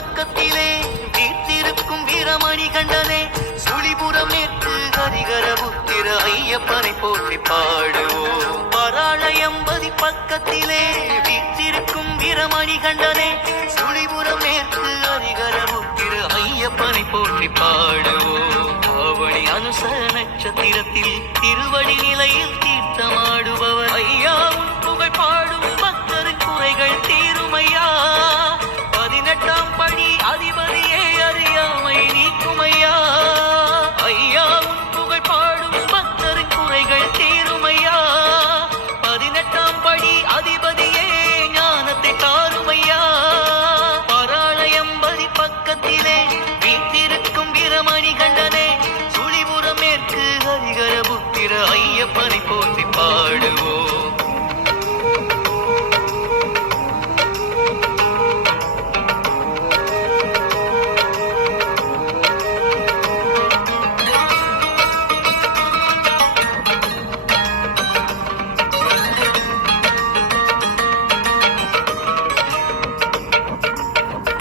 பக்கத்திலே வீட்டிருக்கும் வீரமணி கண்டனே சுழிபுறம் நேற்று ஹரிகர புத்திர ஐயப்பனை போற்றி பாடுவோம். பராளயம்பதி பக்கத்திலே வீட்டிருக்கும் வீரமணி கண்டனே சுழிபுறம் நேற்று ஹரிகர புத்திர ஐயப்பனை போற்றி பாடுவோம். ஆவணி அனுச நட்சத்திரத்தில் திருவடி நிலையில்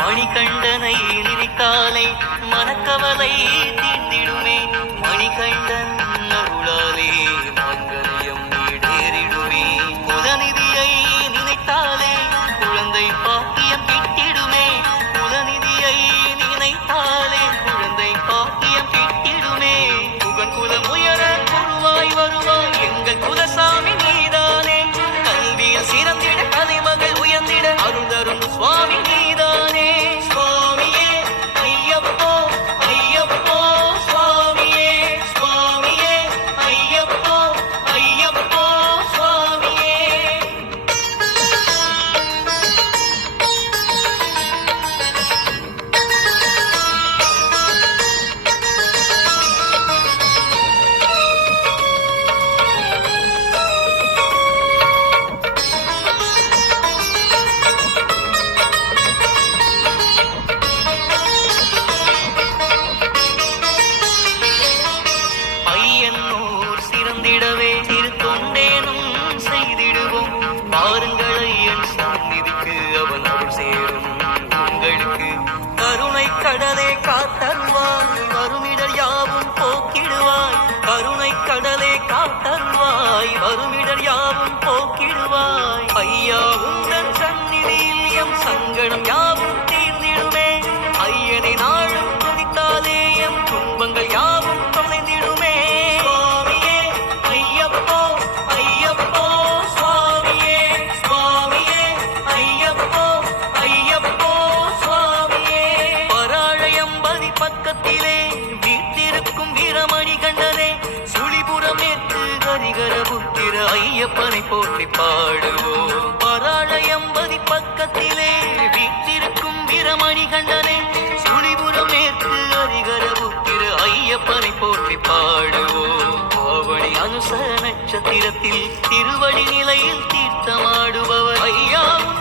மணிகண்டனை நினைத்தாலே மனக்கவலை தீர்ந்திடுமே. மணிகண்டன் அருளாலே மங்கலயம் கடலே வருமிடர் யாவும் போக்கிடுவாய். கருணை கடலே காத்தருவாய் வருமிடர் யாவும் போக்கிடுவாய். ஐயா உந்தன் சந்நிதியில் எம் சங்கடம் யா நேற்று ஹரிகர புத்திர ஐயப்பனை போற்றி பாடுவோம் பராழயம்பதி பக்கத்திலே வீட்டிருக்கும் வீரமணி கண்டனே சுழிபுரம் மேற்கு ஹரிகர புத்திர ஐயப்பனை போற்றி பாடுவோம் ஆவணி அனுச நட்சத்திரத்தில் திருவடி நிலையில் தீர்த்தமாடுபவர். ஐயாவும்